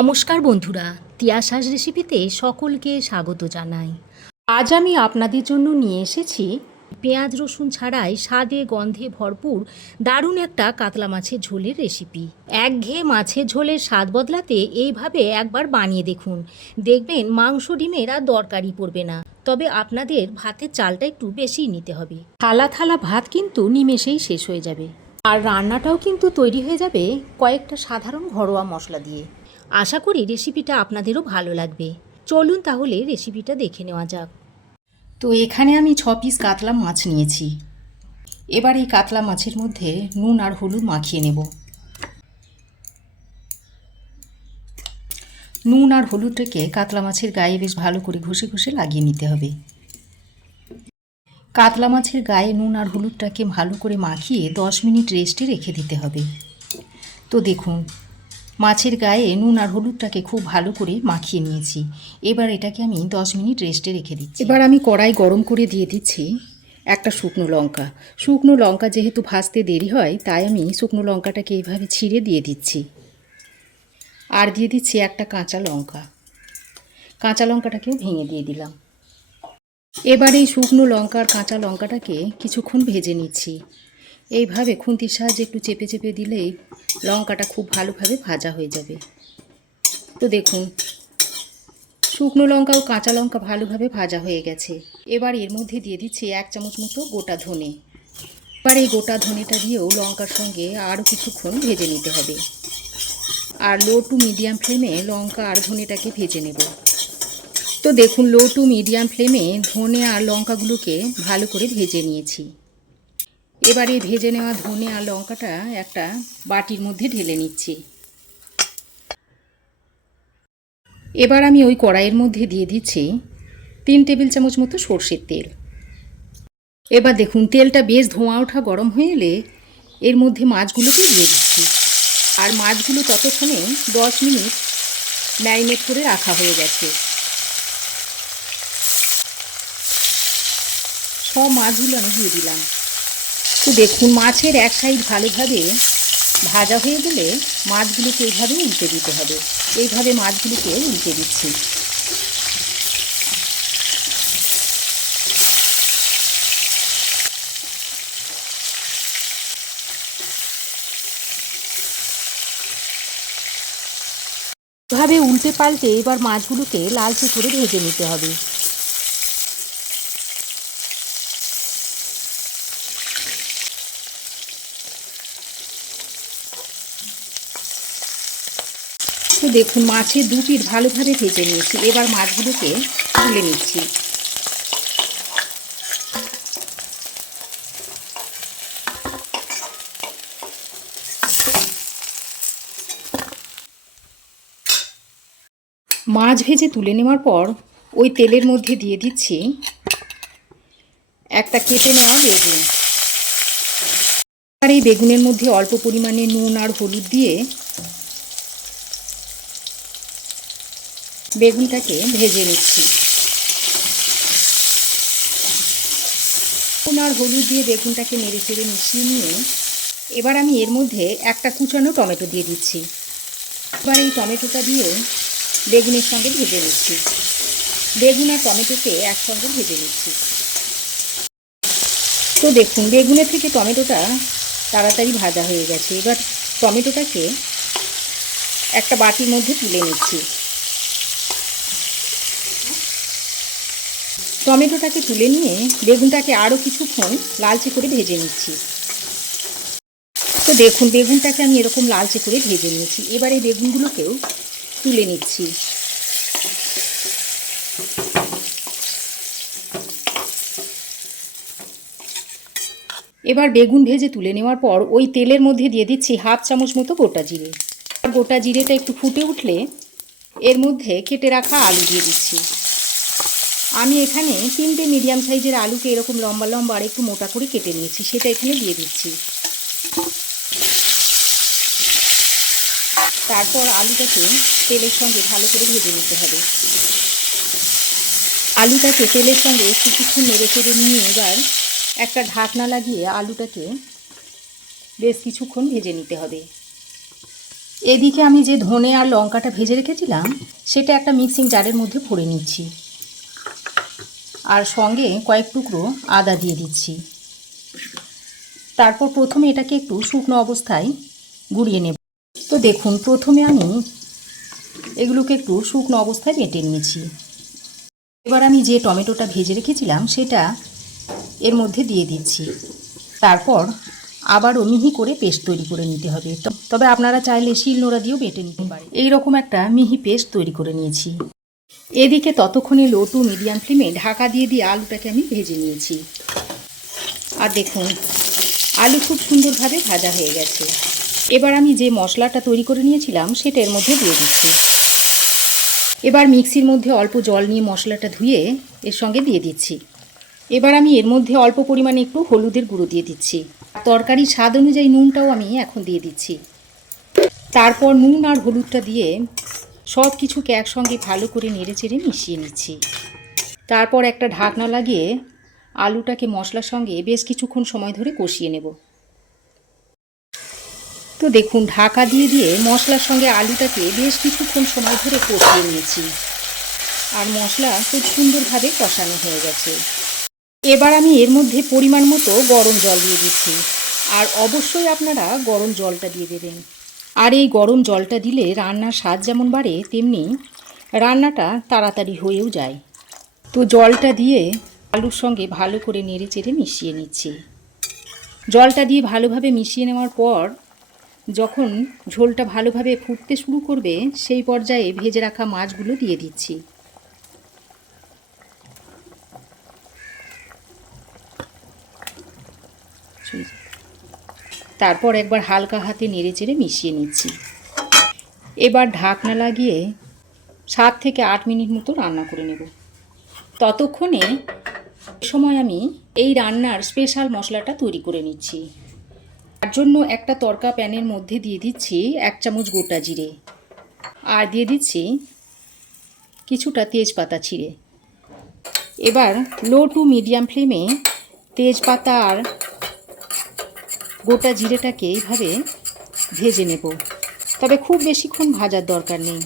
নমস্কার বন্ধুরা, তিয়াসাস রেসিপিতে সকলকে স্বাগত জানাই। আজ আমি আপনাদের জন্য নিয়ে এসেছি পেঁয়াজ রসুন ছাড়াই স্বাদে গন্ধে ভরপুর দারুণ একটা কাতলা মাছের ঝোলের রেসিপি। একঘেয়ে মাছের ঝোলের স্বাদ বদলাতে এইভাবে একবার বানিয়ে দেখুন, দেখবেন মাংস ডিমের আর দরকারই পড়বে না। তবে আপনাদের ভাতের চালটা একটু বেশিই নিতে হবে। থালা থালা ভাত কিন্তু নিমেষেই শেষ হয়ে যাবে, আর রান্নাটাও কিন্তু তৈরি হয়ে যাবে কয়েকটা সাধারণ ঘরোয়া মশলা দিয়ে। আশা করি রেসিপিটা আপনাদেরও ভালো লাগবে। চলুন তাহলে রেসিপিটা দেখে নেওয়া যাক। তো এখানে আমি 6 পিস কাতলা মাছ নিয়েছি। এবার এই কাতলা মাছের মধ্যে নুন আর হলুদ মাখিয়ে নেব। নুন আর হলুদটাকে কাতলা মাছের গায়ে বেশ ভালো করে ঘষে ঘষে লাগিয়ে নিতে হবে। কাতলা মাছের গায়ে নুন আর হলুদটাকে ভালো করে মাখিয়ে 10 মিনিট রেস্টে রেখে দিতে হবে। তো দেখুন, মাছের গায়ে নুন আর হলুদটাকে খুব ভালো করে মাখিয়ে নিয়েছি। এবার এটাকে আমি 10 মিনিট রেস্টে রেখে দিচ্ছি। এবার আমি কড়াই গরম করে দিয়ে দিচ্ছি একটা শুকনো লঙ্কা। শুকনো লঙ্কা যেহেতু ভাজতে দেরি হয়, তাই আমি শুকনো লঙ্কাটাকে এইভাবে ছিঁড়ে দিয়ে দিচ্ছি। আর দিয়ে দিচ্ছি একটা কাঁচা লঙ্কা। কাঁচা লঙ্কাটাকেও ভেঙে দিয়ে দিলাম। এবার এই শুকনো লঙ্কা আর কাঁচা লঙ্কাটাকে কিছুক্ষণ ভেজে নিচ্ছি। এইভাবে খুন্তির সাহায্যে একটু চেপে চেপে দিলেই লঙ্কাটা খুব ভালোভাবে ভাজা হয়ে যাবে। তো দেখুন, শুকনো লঙ্কা ও কাঁচা লঙ্কা ভালোভাবে ভাজা হয়ে গেছে। এবার এর মধ্যে দিয়ে দিচ্ছি 1 চামচ মতো গোটা ধনে। এবার এই গোটা ধনেটা দিয়েও লঙ্কার সঙ্গে আরও কিছুক্ষণ ভেজে নিতে হবে। আর লো টু মিডিয়াম ফ্লেমে লঙ্কা আর ধনেটাকে ভেজে নেব। তো দেখুন, লো টু মিডিয়াম ফ্লেমে ধনে আর লঙ্কাগুলোকে ভালো করে ভেজে নিয়েছি। এবার এই ভেজে নেওয়া ধনে আর লঙ্কাটা একটা বাটির মধ্যে ঢেলে নিচ্ছি। এবার আমি ওই কড়াইয়ের মধ্যে দিয়ে দিচ্ছি 3 টেবিল চামচ মতো সর্ষের তেল। এবার দেখুন, তেলটা বেশ ধোঁয়া ওঠা গরম হয়ে এলে এর মধ্যে মাছগুলোকে দিয়ে দিচ্ছি। আর মাছগুলো ততক্ষণে 10 মিনিট ম্যারিনেট করে রাখা হয়ে গেছে। সব মাছগুলো আমি দিয়ে দিলাম। তো দেখুন, মাছের এক সাইড ভালোভাবে ভাজা হয়ে গেলে মাছগুলোকে এইভাবে উল্টে দিতে হবে। এইভাবে মাছগুলোকে উল্টে দিচ্ছি। এভাবে উল্টে পাল্টে এবার মাছগুলোকে লালচে করে ভেজে নিতে হবে। তো দেখুন, মাছের 2 পিঠ ভালোভাবে ভেজে নিয়েছি। এবার মাছগুলোকে তুলে নিচ্ছি। মাছ ভেজে তুলে নেওয়ার পর ওই তেলের মধ্যে দিয়ে দিচ্ছি একটা কেটে নেওয়া বেগুন। আর এই বেগুনের মধ্যে অল্প পরিমাণে নুন আর হলুদ দিয়ে বেগুনটাকে ভেজে নিচ্ছি। নুন আর হলুদ দিয়ে বেগুনটাকে নেড়ে চেড়ে মিশিয়ে নিয়ে এবার আমি এর মধ্যে একটা কুচানো টমেটো দিয়ে দিচ্ছি। এবার এই টমেটোটা দিয়েও বেগুনের সঙ্গে ভেজে নিচ্ছি। বেগুন আর টমেটোকে একসঙ্গে ভেজে নিচ্ছি। তো দেখুন, বেগুনের থেকে টমেটোটা তাড়াতাড়ি ভাজা হয়ে গেছে। এবার টমেটোটাকে একটা বাটির মধ্যে তুলে নিচ্ছি। টমেটোটাকে তুলে নিয়ে বেগুনটাকে আরও কিছুক্ষণ লালচে করে ভেজে নিচ্ছি। তো দেখুন, বেগুনটাকে আমি এরকম লালচে করে ভেজে নিয়েছি। এবার এই বেগুনগুলোকেও তুলে নিচ্ছি। এবার বেগুন ভেজে তুলে নেওয়ার পর ওই তেলের মধ্যে দিয়ে দিচ্ছি 1/2 চামচ মতো গোটা জিরে। আর গোটা জিরেটা একটু ফুটে উঠলে এর মধ্যে কেটে রাখা আলু দিয়ে দিচ্ছি। আমি এখানে 3টে মিডিয়াম সাইজের আলুকে এরকম লম্বা লম্বা আর একটু মোটা করে কেটে নিয়েছি, সেটা এখানে দিয়ে দিচ্ছি। তারপর আলুটাকে তেলের সঙ্গে ভালো করে ভেজে নিতে হবে। আলুটাকে তেলের সঙ্গে কিছুক্ষণ নেড়ে চেড়ে নিয়ে এবার একটা ঢাকনা লাগিয়ে আলুটাকে বেশ কিছুক্ষণ ভেজে নিতে হবে। এদিকে আমি যে ধনে আর লঙ্কাটা ভেজে রেখেছিলাম সেটা একটা মিক্সিং জারের মধ্যে ভরে নিচ্ছি, আর সঙ্গে কয়েক টুকরো আদা দিয়ে দিচ্ছি। তারপর প্রথমে এটাকে একটু শুকনো অবস্থায় গুঁড়িয়ে নেব। তো দেখুন, প্রথমে আমি এগুলোকে একটু শুকনো অবস্থায় বেটে নিয়েছি। এবার আমি যে টমেটোটা ভেজে রেখেছিলাম সেটা এর মধ্যে দিয়ে দিচ্ছি। তারপর আবারও মিহি করে পেস্ট তৈরি করে নিতে হবে। তবে আপনারা চাইলে শিলনোড়া দিয়েও বেটে নিতে পারেন। এইরকম একটা মিহি পেস্ট তৈরি করে নিয়েছি। এদিকে ততক্ষণে লো টু মিডিয়াম ফ্লেমে ঢাকা দিয়ে দিয়ে আলুটাকে আমি ভেজে নিয়েছি। আর দেখুন, আলু খুব সুন্দরভাবে ভাজা হয়ে গেছে। এবার আমি যে মশলাটা তৈরি করে নিয়েছিলাম সেটা এর মধ্যে দিয়ে দিচ্ছি। এবার মিক্সির মধ্যে অল্প জল নিয়ে মশলাটা ধুয়ে এর সঙ্গে দিয়ে দিচ্ছি। এবার আমি এর মধ্যে অল্প পরিমাণে একটু হলুদের গুঁড়ো দিয়ে দিচ্ছি। তরকারির স্বাদ অনুযায়ী নুনটাও আমি এখন দিয়ে দিচ্ছি। তারপর নুন আর হলুদটা দিয়ে সব কিছুকে একসঙ্গে ভালো করে নেড়েচেড়ে মিশিয়ে নিচ্ছি। তারপর একটা ঢাকনা লাগিয়ে আলুটাকে মশলার সঙ্গে বেশ কিছুক্ষণ সময় ধরে কষিয়ে নেব। তো দেখুন, ঢাকা দিয়ে দিয়ে মশলার সঙ্গে আলুটাকে বেশ কিছুক্ষণ সময় ধরে কষিয়ে নিয়েছি, আর মশলা খুব সুন্দরভাবে কষানো হয়ে গেছে। এবার আমি এর মধ্যে পরিমাণ মতো গরম জল দিয়ে দিচ্ছি, আর অবশ্যই আপনারা গরম জলটা দিয়ে দেবেন। আর এই গরম জলটা দিলে রান্নার স্বাদ যেমন বাড়ে, তেমনি রান্নাটা তাড়াতাড়ি হয়েও যায়। তো জলটা দিয়ে আলুর সঙ্গে ভালো করে নেড়ে চেড়ে মিশিয়ে নিচ্ছি। জলটা দিয়ে ভালোভাবে মিশিয়ে নেওয়ার পর যখন ঝোলটা ভালোভাবে ফুটতে শুরু করবে, সেই পর্যায়ে ভেজে রাখা মাছগুলো দিয়ে দিচ্ছি। তারপর একবার হালকা হাতে নেড়েচেড়ে মিশিয়ে নিচ্ছি। এবার ঢাকনা লাগিয়ে 7 থেকে 8 মিনিট মতো রান্না করে নেব। ততক্ষণে সময় আমি এই রান্নার স্পেশাল মশলাটা তৈরি করে নিচ্ছি। তার জন্য একটা তড়কা প্যানের মধ্যে দিয়ে দিচ্ছি 1 চামচ গোটা জিরে, আর দিয়ে দিচ্ছি কিছুটা তেজপাতা ছিঁড়ে। এবার লো টু মিডিয়াম ফ্লেমে তেজপাতা আর গোটা জিরেটাকে এইভাবে ভেজে নেব। তবে খুব বেশিক্ষণ ভাজার দরকার নেই।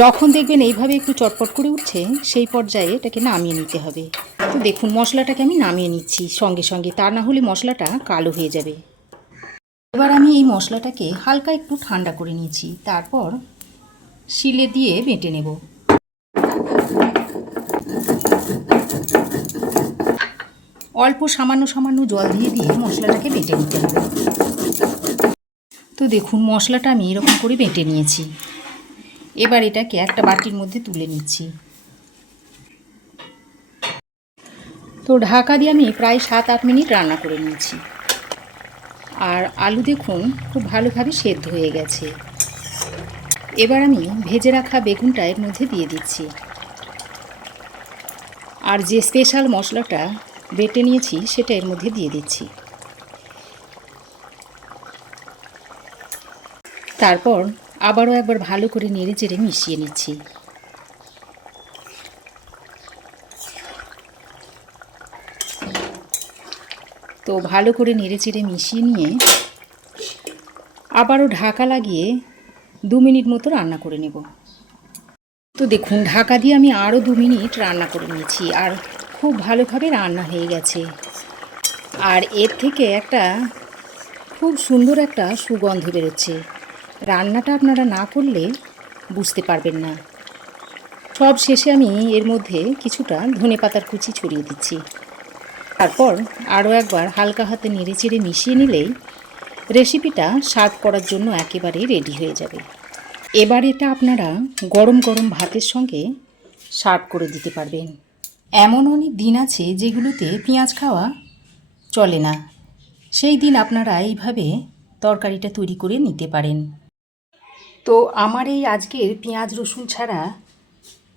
যখন দেখবেন এইভাবে একটু চটপট করে উঠছে, সেই পর্যায়ে এটাকে নামিয়ে নিতে হবে। তো দেখুন, মশলাটাকে আমি নামিয়ে নিচ্ছি সঙ্গে সঙ্গে, তা না হলে মশলাটা কালো হয়ে যাবে। এবার আমি এই মশলাটাকে হালকা একটু ঠান্ডা করে নিয়েছি, তারপর শিলে দিয়ে বেটে নেব। অল্প সামান্য সামান্য জল দিয়ে দিয়ে মশলাটাকে বেটে নিতে হবে। তো দেখুন, মশলাটা আমি এরকম করে বেটে নিয়েছি। এবার এটাকে একটা বাটির মধ্যে তুলে নিচ্ছি। তো ঢাকা দিয়ে আমি প্রায় 7-8 মিনিট রান্না করে নিয়েছি, আর আলু দেখুন খুব ভালোভাবে সেদ্ধ হয়ে গেছে। এবার আমি ভেজে রাখা বেগুনটা এর মধ্যে দিয়ে দিচ্ছি, আর যে স্পেশাল মশলাটা বেটে নিয়েছি সেটা এর মধ্যে দিয়ে দিচ্ছি। তারপর আবারও একবার ভালো করে নেড়ে চেড়ে মিশিয়ে নিচ্ছি। তো ভালো করে নেড়ে চেড়ে মিশিয়ে নিয়ে আবারও ঢাকা লাগিয়ে 2 মিনিট মতো রান্না করে নেব। তো দেখুন, ঢাকা দিয়ে আমি আরও 2 মিনিট রান্না করে নিয়েছি, আর খুব ভালোভাবে রান্না হয়ে গেছে। আর এর থেকে একটা খুব সুন্দর একটা সুগন্ধ বেরোচ্ছে। রান্নাটা আপনারা না করলে বুঝতে পারবেন না। সব শেষে আমি এর মধ্যে কিছুটা ধনেপাতার কুচি ছড়িয়ে দিচ্ছি। তারপর আরও একবার হালকা হাতে নেড়েচেড়ে মিশিয়ে নিলেই রেসিপিটা সার্ভ করার জন্য একেবারে রেডি হয়ে যাবে। এবার এটা আপনারা গরম গরম ভাতের সঙ্গে সার্ভ করে দিতে পারবেন। এমন অনেক দিন আছে যেগুলোতে পেঁয়াজ খাওয়া চলে না, সেই দিন আপনারা এইভাবে তরকারিটা তৈরি করে নিতে পারেন। তো আমার এই আজকের পেঁয়াজ রসুন ছাড়া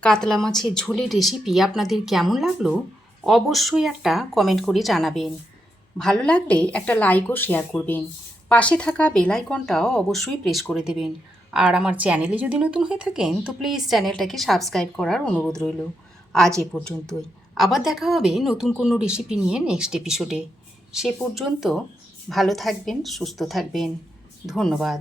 কাতলা মাছের ঝোলের রেসিপি আপনাদের কেমন লাগলো অবশ্যই একটা কমেন্ট করে জানাবেন। ভালো লাগলে একটা লাইক ও শেয়ার করবেন। পাশে থাকা বেল আইকনটাও অবশ্যই প্রেস করে দেবেন। আর আমার চ্যানেলে যদি নতুন হয়ে থাকেন তো প্লিজ চ্যানেলটাকে সাবস্ক্রাইব করার অনুরোধ রইল। আজ এ পর্যন্তই। আবার দেখা হবে নতুন কোনো রেসিপি নিয়ে নেক্সট এপিসোডে। সে পর্যন্ত ভালো থাকবেন, সুস্থ থাকবেন। ধন্যবাদ।